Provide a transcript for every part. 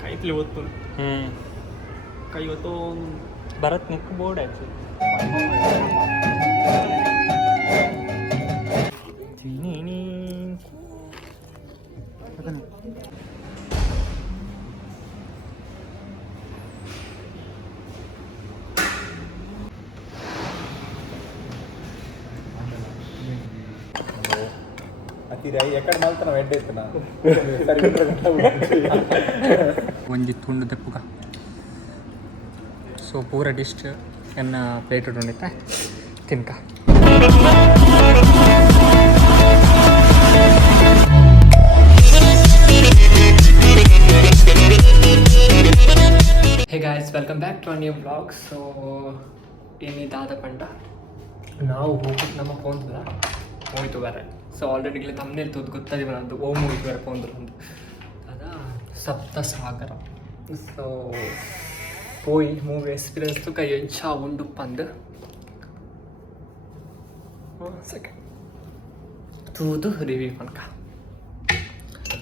काहीतरी होतो काही होतो भरत निक बोर्ड आहे ಒಂಜಿ ತುಂಡು ತೆಪ್ಪುಗ ಸೊ ಪೂರ ಡಿಶ್ ಎನ್ನ ಪ್ಲೇಟ್ ಉಂಡಿತ್ತ ತಿನ್ಕ hey guys welcome back to a new blog so ಏನಿದಾದ ಪಂಡ ನಾವು ಹೋಗ್ಬಿಟ್ಟು ನಮ್ಮ ಫೋನ್ ಹೋಯ್ತು ಬೇರೆ ಸೊ ಆಲ್ರೆಡಿ ಇಲ್ಲಿ ತಮ್ಮನೇಲಿ ತೋದು ಗೊತ್ತಾಗಿವೆ ನಂದು ಓ ಮೂವಿಗೆ ಬೇರೆ ಫೋನ್ ಒಂದು ಅದ ಸಪ್ತಸಾಗರ ಸೊ போய் மூவி எக்ஸ்பீரியன்ஸ் ತು yencha ಉಂಡು ಪಂದು ಸೆಕೆಂಡ್ ತೂದು ರಿವ್ಯೂ ಪನ್ಕ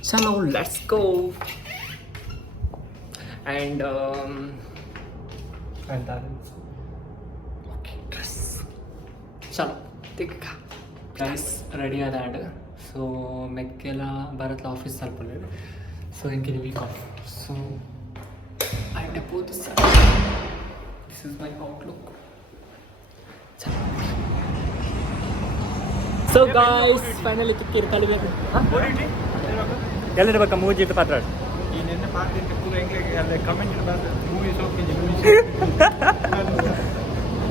ಚಲೋ let's go and okay dress ಚಲೋ ತಿಕ್ಕ ಪ್ರೈಸ್ ರೆಡಿ ಅದ ಆ್ಯಡ್ ಸೊ ಮೆಕ್ಕೆಲ್ಲ ಬರತ್ಲ ಆಫೀಸ್ ಸ್ವಲ್ಪ ಸೊ ಹಿಂಗೆ week off so I depot this. This is my outlook. So guys, finally kikkir kalibeku. ಎಲ್ಲರ ಬಕ್ಕ ಮೂಜಿ ಇಟ್ಟು ಪಾತ್ರ ಈ ನೆನ್ನೆ ಪಾರ್ಟಿಂದ ಪೂರ ಹೆಂಗೆ ಅಲ್ಲ ಕಮೆಂಟ್ ಬಂದು ಮೂವಿ ಶೋಕಿಂಗ್ ಮೂವಿ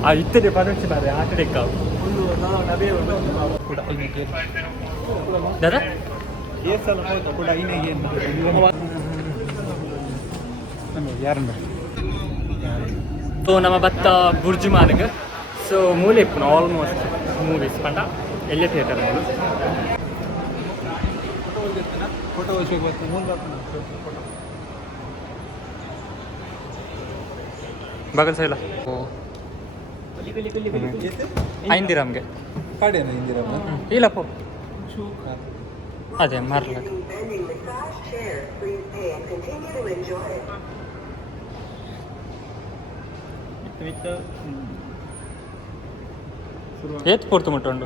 ಆ ಇತ್ತಡೆ ಪರೋಕ್ಷ ಬಾರೆ ಆಟಡೆ ಕಾವು ಫುಲ್ಲು ನಾವು ನಬೇ ಕೂಡ ದಾದಾ ಏಸಲ ಹೋಯ್ತು ಕೂಡ ಇನ್ನೇಗೆ ಯಾರನ್ನ ಸೊ ನಮ್ಮ ಬತ್ತ ಬುರ್ಜು ಮಾನಗ ಸೊ ಮೂಲೆ ಇಪ್ಪು ಆಲ್ಮೋಸ್ಟ್ ಮೂವೀಸ್ ಪಂಡ ಎಲ್ಲೇ ಥಿಯೇಟರ್ ಮೂಲು ಫೋಟೋ ಬಗಲ್ ಸೈಲ ಓ ಐಂದಿರಾಮ್ಗೆ ಕಾಡೇನು ಇಂದಿರಾಮ್ ಇಲ್ಲಪ್ಪ ಅದೇ ಮಾರ್ಲ ಏತ್ ಪೂರ್ತಿ ಮುಟ್ಟುಂಡು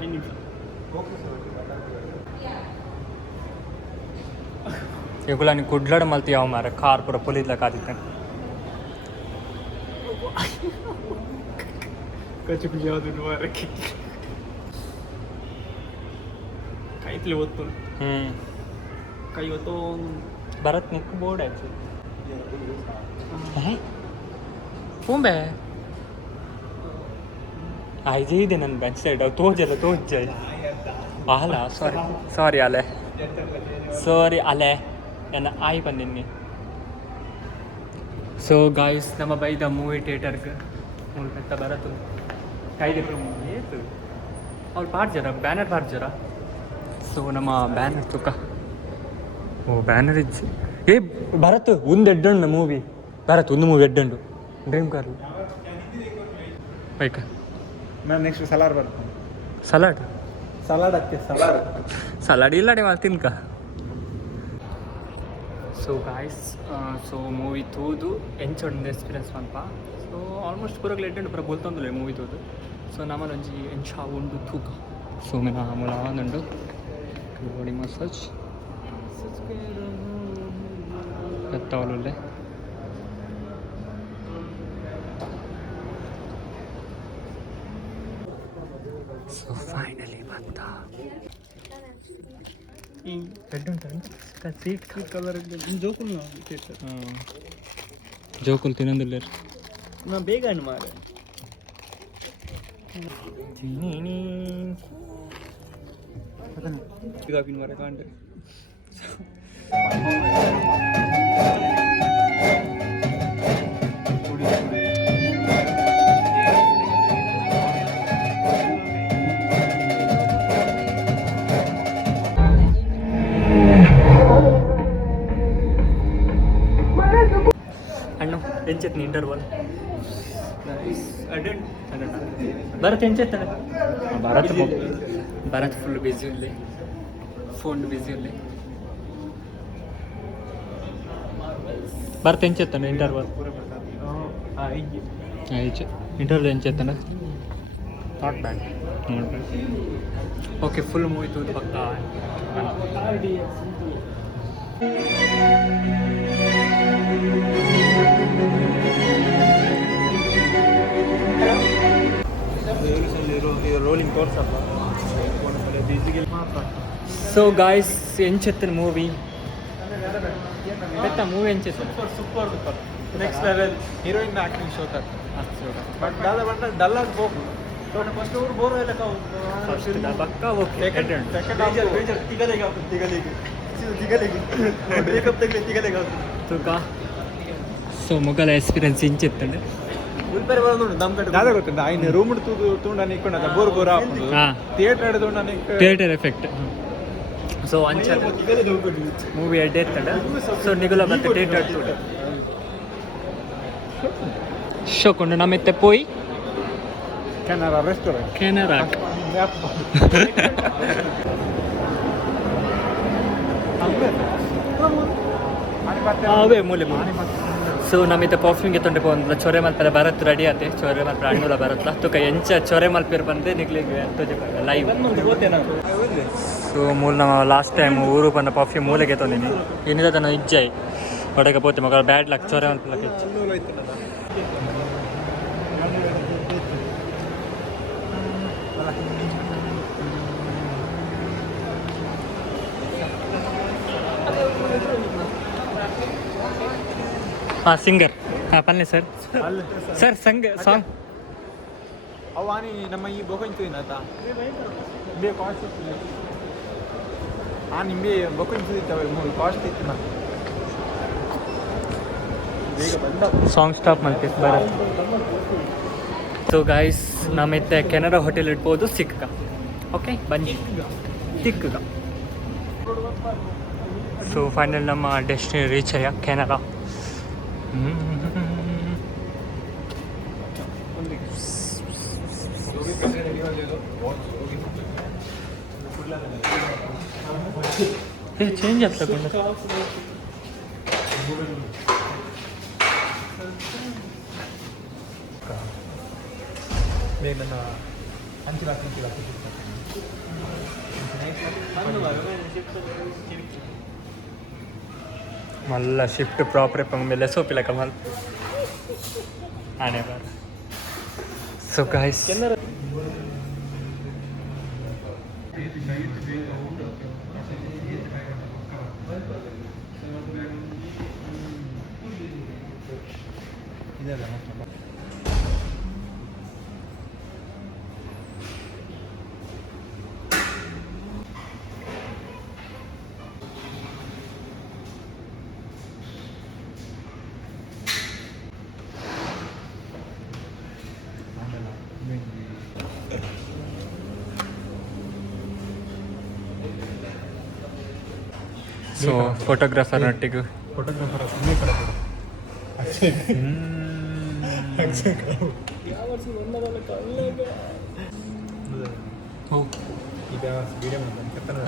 ಇವುಗಳ ನೀವು ಕುಡ್ಲಾಡ ಮಲ್ತಿ ಯಾವ ಮಾರ ಕಾರ್ ಪೂರ ಪೊಲಿದ್ಲ ಕಾದಿತ್ತ ಕಚ್ಚು ಯಾವ್ದು ಮಾರಕ್ಕೆ ಕಾಯ್ತಲಿ ಓದ್ತು ಕೈ ಹೊತ್ತು ಭರತ್ ನಿಕ್ ಬೋರ್ಡ್ ಆಯ್ತು ಪೂಂಬೆ ಆಯ್ಜೆ ಇದೆ ನನ್ನ ಬೆಂಚ್ ಸೈಡ್ ಅವು ತೋಜ್ ಅಲ್ಲ ಸಾರಿ ಅಲೆ ನನ್ನ ಆಯ್ ಬಂದಿನಿ ಸೊ ಗಾಯ್ಸ್ ನಮ್ಮ ಬೈದ ಮೂವಿ ಥಿಯೇಟರ್ಗೆ ಮೂಲಕ ಬರತ್ತು ಕೈದೆ ಏತು ಅವ್ರು ಪಾಡ್ಜಾರ ಬ್ಯಾನರ್ ಪಾಡ್ಜಾರ ಸೊ ನಮ್ಮ ಬ್ಯಾನರ್ ತುಕ ಓ ಬ್ಯಾನರ್ ಇಜ್ಜಿ ಏ ಭರತ್ ಒಂದು ಎಡ್ಡಂಡು ಮೂವಿ ಭರತ್ ಒಂದು ಮೂವಿ ಎಡ್ಡಂಡು ಡ್ರೀಮ್ ಕಾರ್ ಬೈಕ ನಾನು ನೆಕ್ಸ್ಟ್ ಸಲಾಡ್ ಬರ್ತೀನಿ ಸಲಾಡ್ ಅಕ್ಕೆ ಸಲಾಡ್ ಇಲ್ಲಡೆ ಮಾಡಿ ತಿನ್ಕ ಸೊ ಗಾಯ್ಸ್ ಸೊ ಮೂವಿ ತೂದು ಎಂಚೊಂದು ಎಕ್ಸ್ಪೀರಿಯನ್ಸ್ ಪಂಪ ಸೊ ಆಲ್ಮೋಸ್ಟ್ ಪೂರಗ್ಲು ಎಡ್ಡಂಡು ಪೂರ ಬೋಲ್ತೊಂದುಲೆ ಮೂವಿ ತೂದು ಸೊ ನಮ್ಮಲ್ಲಿ ಒಂಜಿ ಎಂಚ ಉಂಡು ತೂಕ ಸೊ ಮೇನ ಮೂಲ ಆನಂಡು ಬಾಡಿ ಮಸಾಜ್ ಎತ್ತವಲುಲ್ಲೆ ಸೊ ಫೈನಲಿ ಬಂದ ಈ ರೆಡ್ ಉಂಟು ಸೀಟ್ ಕಲರ್ ಜೋಕುಲ್ ಜೋಕುಲ್ ತಿನ್ನೋದಿಲ್ಲ ನಾ ಬೇಗ ಹಣ್ಣು ಮಾರ ಕಾಫಿನ ಮಾರ ಕಾಂಡೆ ಅಣ್ಣ ಎಂಚೆತ್ನಿ ಇಂಟರ್ವಲ್ ಭರತ್ ಎಂಚೆತ್ತಾನೆ ಭರತ್ ಫುಲ್ ಬಿಸಿ ಉಳ್ಳಿ ಫೋನ್ ಬಿಸಿ ಉಳ್ಳಿ ಬರ್ತ ಎಂಚೆತ್ತಾನೆ ಇಂಟರ್ವಲ್ ಆಯ್ತು ಇಂಟರ್ವಲ್ ಎಂಚೆತ್ತಾನೆ not bad okay full movie ತೂದು ಪಕ್ಕ ರೋಲಿಂಗ್ ತೋರ್ಸಲ್ಲ ಸೊ ಗಾಯ್ಸ್ ಎಂಚೆತ್ತಿನ ಮೂವಿ ಬೆತ್ತ ಮೂವಿ ಎಂಚೆತ್ತ super next level heroine acting ಶೋಕರ್ ಬಟ್ ದಾದಾ ಬಂದ ಡಲ್ ಆಗಿ ಹೋಗು ಫಸ್ಟ್ ಊರು ಬೋರ್ ಪಕ್ಕ ಓಕೆ ತೂಕ ಸೊ ಮೊಗಲ ಎಕ್ಸ್ಪೀರಿಯನ್ಸ್ ಇಂಚೆತ್ತಂಡೆ ದಾದಾ ಗೊತ್ತಿಲ್ಲ ఆయన రూమ్ తూండని ఇక్కడ బోర్ బోర్ ಥಿಯೇಟರ್ ಹಿಡಿದು ಥಿಯೇಟರ್ ಎಫೆಕ್ಟ್ ಸೊ ಅಂಚ ಮೂವಿ ಎಡ್ಡೆ ಇರ್ತದೆ ಸೊ ನಿಗುಲ ಮತ್ತೆ ಥಿಯೇಟರ್ ತೂಡೆ ಶೋಕೊಂಡು ನಮ್ಮೆತ್ತೆ ಪೋಯಿ ಕೆನರಾ ರೆಸ್ಟೋರೆಂಟ್ ಕೆನರಾ ಅವೇ ಮೂಲೆ ಮೂಲೆ ಸೊ ನಮ್ಮಿತ್ತ ಪರ್ಫ್ಯೂಮ್ಗೆ ತೊಂಡೆ ಒಂದು ಚೊರೆ ಮಲ್ಪೆಲ್ಲ ಬರತ್ತು ರೆಡಿ ಆತೆ ಚೊರೆ ಮಲ್ಪೆ ಹಣ್ಣುಲ ಬರತ್ತಲ್ಲ ತುಕ ಎಂಚ ಚೊರೆ ಮಲ್ಪೇರು ಬಂದೆ ನಿಗ್ಲಿಗೆ ಲೈವ್ ಸೊ ಮೂಲ ನಮ್ಮ ಲಾಸ್ಟ್ ಟೈಮ್ ಊರು ಬಂದ ಪರ್ಫ್ಯೂಮ್ ಮೂಲೆಗೆ ತೊಂದಿನಿ ಏನಿದೆ ತನ್ನ ಇಜ್ಜಾಯಿ ಹೊಡೆಗೆ ಪೋತೆ ಮಗ ಬ್ಯಾಡ್ ಲಕ್ ಚೊರೆ ಮಲ್ಪಲಕ್ಕೆ ಹಾಂ ಸಿಂಗರ್ ಹಾಂ ಪಲ್ಲೆ ಸರ್ ಸರ್ ಸಾಂಗ್ ಅವಾನಿ ನಮ್ಮ ಈ ಬೊಕೊಂಚು ಏನತ್ತ ಬೇ ಕಾಸ್ಟ್ ಆ ನಿಂಬೆ ಬೊಕೊಂಚು ಇತ್ತವೆ ಮೂರು ಕಾಸ್ಟ್ ಇತ್ತು ನಾ ಬೇಗ ಬಂದ ಸಾಂಗ್ ಸ್ಟಾಪ್ ಮಾಡ್ತೀವಿ ಬರ ಸೊ ಗಾಯ್ಸ್ ನಮ್ಮಿತ್ತೆ ಕೆನರಾ ಹೋಟೆಲ್ ಇಡ್ಬೋದು ಸಿಕ್ಕ ಓಕೆ ಬನ್ನಿ ತಿಕ್ಕಗ ಸೊ ಫೈನಲ್ ನಮ್ಮ ಡೆಸ್ಟಿನಿ ರೀಚ್ ಆಯ್ಯ ಕೆನರಾ ಚೇಂಜ್ ಆಗ್ತದೆ ಬೇಗ ನನ್ನ ಅಂಚಿಲ ಮಲ್ಲ ಶಿಫ್ಟ್ ಪ್ರಾಪರ್ ಮೇಲೆ ಸೋಪಿಲ್ಲ ಕಮಲ್ ಆನೆ ಬಾರ ಸೊ ಗಾಯ್ಸ್ ಸೊ ಫೋಟೋಗ್ರಾಫರ್ ಒಟ್ಟಿಗೆ ಫೋಟೋಗ್ರಾಫರ್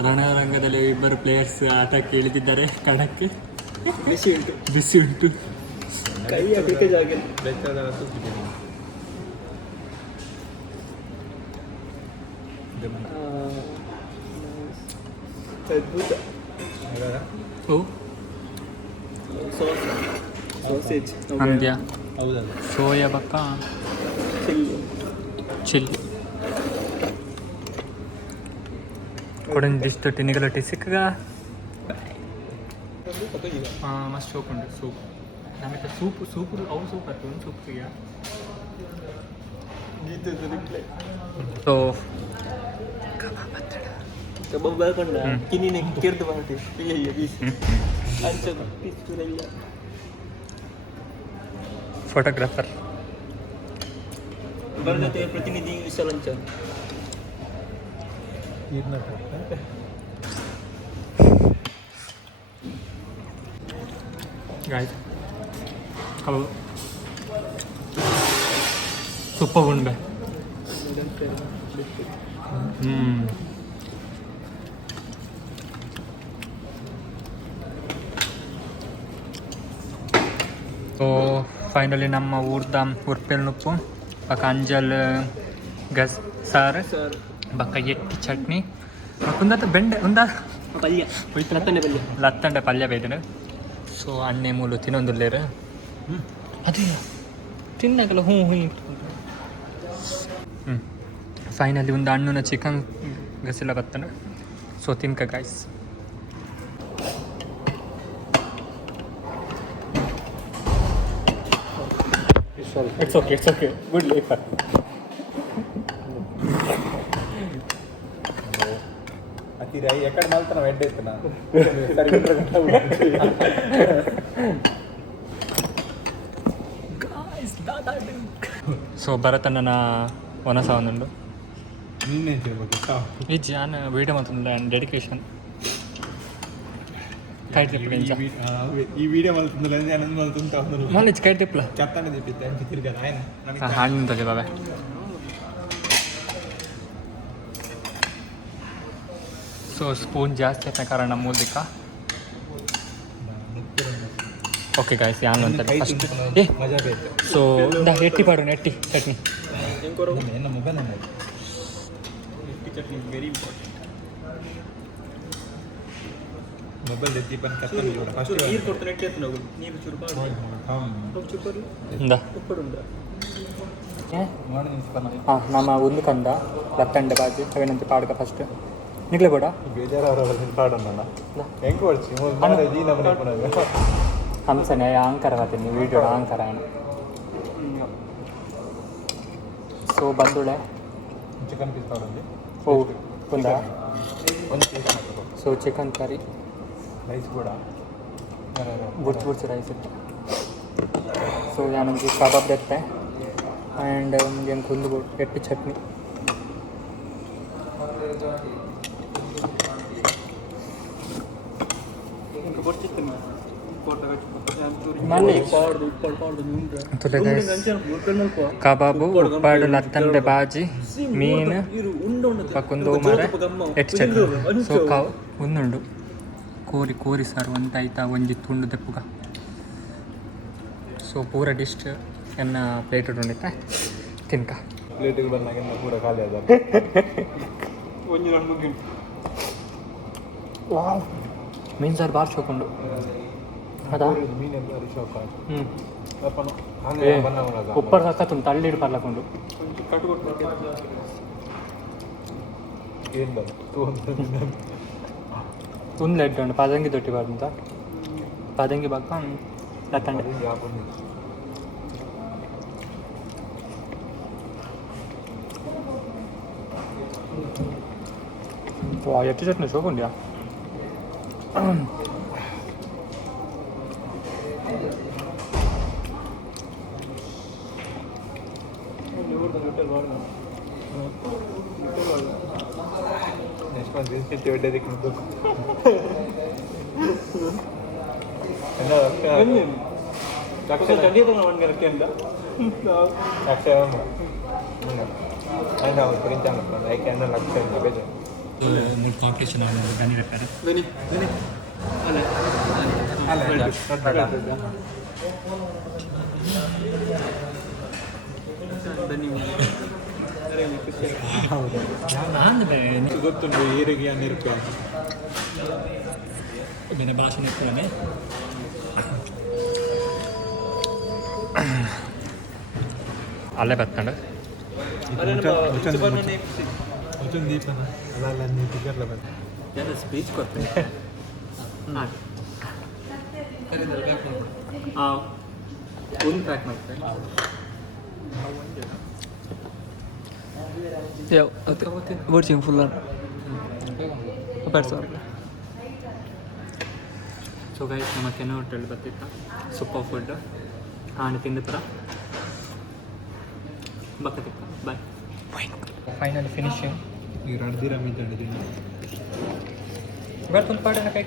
ರಣರಂಗದಲ್ಲಿ ಇಬ್ಬರು ಪ್ಲೇಯರ್ಸ್ ಆಟಕ್ಕೆ ಇಳಿದಿದ್ದಾರೆ ಕಣಕ್ಕೆ ಬಿಸಿ ಉಂಟು ಕೈ ಹಾಕಲಿಕ್ಕೆ ಜಾಗ ಅದ್ಭುತ ಅಂದ್ಯ ಸೋಯಾ ಬಕ್ಕ ಚಿಲ್ಲಿ ಕೊಡಂದಿಷ್ಟು ಟಿನಿಗಲಟ್ಟಿ ಸಿಕ್ಕಗ ಮಸ್ತ್ ಸೂಪ್ ಉಂಟು ಸೂಪ್ ನಮಗೆ ಸೂಪ್ ಅವು ಸೂಪ್ ಆಯ್ತು ಒಂದು ಸೂಪ್ ಸಿಗ ಸೊ ಕಬಾಬ್ ಬರ್ಕೊಂಡ ಕಿನ್ನಿನ ಕೆರ್ದು ಮಾಡ್ತೀವಿ ಫೋಟೋಗ್ರಾಫರ್ ಬರಜತೆ ಪ್ರತಿನಿಧಿ ವಿಶಾಲಂಚ ಗಾಯ್ಸ್ ಅವು ತುಪ್ಪ ಉಂಡೆ ಫೈನಲಿ ನಮ್ಮ ಊರ್ದ ಉರ್ಪೆಲ್ ನುಪ್ಪು ಬಕ್ಕ ಅಂಜಲ್ ಗಸ್ ಸಾರು ಬಕ್ಕ ಎಟ್ಟಿ ಚಟ್ನಿ ಬಕ್ಕ ಬೆಂಡೆ ಪಲ್ಯ ಲತ್ತಂಡೆ ಪಲ್ಯ ಬೈದನು. ಸೊ ಅಣ್ಣೆ ಮೂಲು ತಿನ್ನೊಂದುಲ್ಲೇರು ಅದೇ ತಿನ್ನಾಗಲ್ಲ ಹ್ಞೂ ಫೈನಲಿ ಒಂದು ಹಣ್ಣುನ ಚಿಕನ್ ಗಸಿಲ್ಲ ಬತ್ತನ. ಸೊ ತಿನ್ಕ guys. It's okay. Good life. ಅತಿರಾಯಿ ಎಕಡೆ ಮಾಲ್ತನ ಎಡ್ಡೆ ಇತ್ತು ನಾನು ಸೊ ಭರತನ ವನಸ ಒಂದುಂಡು ನೀನೇ ತಿಳ್ಬೇಕು ಇಜ್ಜಿ ನಾನು ವೀಡಿಯೋ ಮಾತೊಂದು ಡೆಡಿಕೇಶನ್ ಕೈ ತಿಪ್ಪಲ ಈ ವಿಡಿಯೋ ಮಲ್ತಂದ್ರೆ ಆನಂದ್ ಮಲ್ತಂತ ಮಾಲಿಜ್ ಕೈ ತಿಪ್ಪಲ ಚತ್ತಾನೆ ತಿಪ್ಪಿತ್ತೆ ಅಂತ ತಿರ್ಗಲ್ಲ ಆಯ್ನ ಹಣ್ಣು ತಲೆ ಬಾಬೆ. ಸೊ ಸ್ಪೂನ್ ಜಾಸ್ತಿ ಆಯ್ತ ಕಾರಣ ಮೂಲಕ ಓಕೆ ಗಾಯ್ಸ್ ಯಾನು ಅಂತ ಫಸ್ಟ್ ಮಜಾ ಬೇಕು. ಸೊ ಎಟ್ಟಿ ಪಾಡೋಣ ಎಟ್ಟಿ ಚಟ್ನಿ ಏನು ಮುಗ ನಮ್ಮ ಎಟ್ಟಿ ಚಟ್ನಿ ವೆರಿ ಇಂಪಾರ್ಟೆಂಟ್. ಮೊಬೈಲ್ ಎತ್ತಿ ಬಂದು ಕತ್ತಲು ನೋಡ ಫಸ್ಟ್ ನೀರು ಕೊಡ್ತಾನೆ ಎಟ್ಟಿ ಎತ್ತು ನಾವು ನೀರು ಚುರುಪಾಡು ಚುರುಪಾಡು ಇಂದ ಉಪ್ಪಡುಂಡ ಮಾಡಿ ನಿಲ್ಸ್ಕೊಂಡು ನಮ್ಮ ಒಂದು ಕಂದ ಲತ್ತಂಡೆ ಬಾಜಿ ಅವೇನಂತೆ ಪಾಡ್ಕ ಫಸ್ಟ್ ನಿಗ್ಲೆ ಬೇಡ ಬೇಜಾರವರೆಲ್ಲ ಪಾಡೋಣ ಹೆಂಗೆ ಹೊಡ್ಸಿ ಜೀ ನಮ್ಮ ಹಂಸನೆ ಅಹಂಕಾರ ಆತೀನಿ ವೀಡಿಯೋ ಅಹಂಕಾರ ಏನು. ಸೊ ಬಂದುಳೆ ಚಿಕನ್ ಪೀಸ್ ತಗೊಂಡು ಓ ಒಂದ ಒಂದು piece so chicken curry rice ಕೂಡ ಬುಡ್ಚು ರೈಸ್ ಇತ್ತು. ಸೊ ನನಗೆ ಕಬಾಬ್ ಇರುತ್ತೆ ಆ್ಯಂಡ್ ನಮಗೆ ಕುಂದು ಎಟ್ಟು ಚಟ್ನಿ ಕಬಾಬು ಉಪ್ಪಾಡು ಲತ್ತಂಡೆ ಬಾಜಿ ಮೀನು ಪಕ್ಕೊಂದು ಮರ ಎಟ್ಟು ಚಟ್ನಿ. ಸೊ ಒಂದುಂಡು ಕೋರಿ ಸಾರು ಒಂದು ಆಯ್ತಾ ಒಂಜಿ ತುಂಡು ತೆಪ್ಪುಗ. ಸೊ ಪೂರ ಡಿಶ್ ಎನ್ನ ಪ್ಲೇಟ್ ಉಂಡಿತ್ತ ತಿನ್ಕ ಪ್ಲೇಟಿಗೆ ಬಂದಾಗ ಪೂರ ಖಾಲಿ ಅದ ಮೀನು ಸಾರು ಬಾರಿ ಶೋಕೊಂಡು ಅದಾ ಮೀನೆಲ್ಲ ಶೋಕ ಉಪ್ಪರ್ ಸಕ್ಕತ್ತುಂಟು ತಳ್ಳಿಡು ಪರ್ಲಕೊಂಡು ಏನು ಬಂತು ಒಂದು ಲೆಡ್ ಉಂಟು ಪದಂಗಿ ದೊಟ್ಟಿ ಬಾರ್ದಂತ ಪದಂಗಿ ಬಾಕ ಲತ್ತಂಡೆ ವಾ ಎಟ್ಟು ಚಟ್ನಿ ಶೋಕೊಂಡ್ಯಾ ನೆಕ್ಸ್ಟ್ ಮಂತ್ ಇನ್ಸ್ಟಿಟ್ಯೂಟ್ ಒಡ್ಡೋದಕ್ಕೆ ಮುಗ್ಬೇಕು ಕಾಂಪಿಟೇಷನ್ ಗನಿ ರೆಪ್ಪರು ಗೊತ್ತುಂಟು ಈರಿಗೆ ನೀರು പിന്നെ ഭാഷ നിൽക്കണേ ಅಲ್ಲೇ ಬತ್ತಂಡ ದೀಪನ ಅಲ್ಲ ನೀವು ಟಿಕೆಟ್ಲ ಬಂದು ಸ್ಪೀಚ್ ಕೊಡ್ತೀನಿ ಒಂದು ಪ್ಯಾಕ್ ಮಾಡ್ತೇನೆ ಬರ್ತೀನಿ ಫುಲ್ ಬೇಡ ಸರ್. ಸೊ ಗೈಸ್ ನಮ್ಮ ಕೆನ ಹೋಟೆಲ್ ಬರ್ತಿತ್ತ ಸೂಪರ್ ಫುಡ್ ಆನೆ ತಿಂದಿಪ್ಪರ ಬಕ್ಕತಿಕ್ಕ ಬಾಯ್. ಫೈನಲ್ ಫಿನಿಶಿಂಗ್ ನೀವು ಅಡ್ದಿರ ಮೀತಂಡಿದ್ದೀನಿ ಬರ್ತು ಪಾಡನ ಕೈ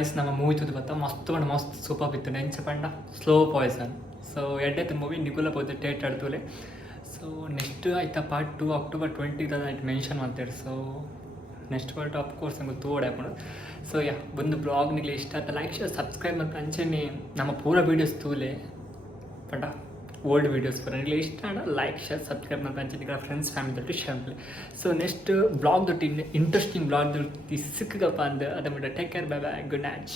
ಗೈಸ್ ನಮ್ಮ ಮೂವಿ ತುದು ಬತ್ತ ಮಸ್ತ್ ಸೂಪರ್ ಬಿತ್ತು ನೆಂಚ ಪಂಡ ಸ್ಲೋ ಪಾಯ್ಸನ್. ಸೊ ಎಡ್ಡೆತ್ತು ಮೂವಿ ನಿಗುಲ ಪೋದು ಥಿಯೇಟರ್ ತೂಲೆ. ಸೊ ನೆಕ್ಸ್ಟ್ ಆಯ್ತಾ ಪಾರ್ಟ್ 2 ಅಕ್ಟೋಬರ್ 20 ಆಯ್ತು ಮೆನ್ಷನ್ ಮಾಡ್ತಾರೆ. So next part of course ನಮಗೆ ತೋಡೆ ಹಾಕೊಂಡು. ಸೊ ಯಾ ಒಂದು ಬ್ಲಾಗ್ ನಿಮಗೆ ಇಷ್ಟ ಆಯ್ತು ಲೈಕ್ ಶೇರ್ ಸಬ್ಸ್ಕ್ರೈಬ್ ಮತ್ತು ಅಂಚನೆ ನಮ್ಮ ಪೂರ ವೀಡಿಯೋಸ್ ತೂಲೆ ಪಂಡ ಓಲ್ಡ್ ವೀಡಿಯೋಸ್ ಪೂರ ನಿಮಗೆ ಇಷ್ಟ ಆಡ ಲೈಕ್ ಶೇರ್ ಸಬ್ಸ್ಕ್ರೈಬ್ ಮತ್ತು ಅಂಚನೆ ಫ್ರೆಂಡ್ಸ್ ಫ್ಯಾಮಿಲಿ ತೊಟ್ಟು ಶೇರ್ ಮಾಡಲಿ. ಸೊ ನೆಕ್ಸ್ಟ್ ಬ್ಲಾಗ್ ತೊಟ್ಟು ಇಂಟ್ರೆಸ್ಟಿಂಗ್ ಬ್ಲಾಗ್ ಸಿಕ್ಕಪ್ಪ ಅಂದು ಅದ take care bye bye good night.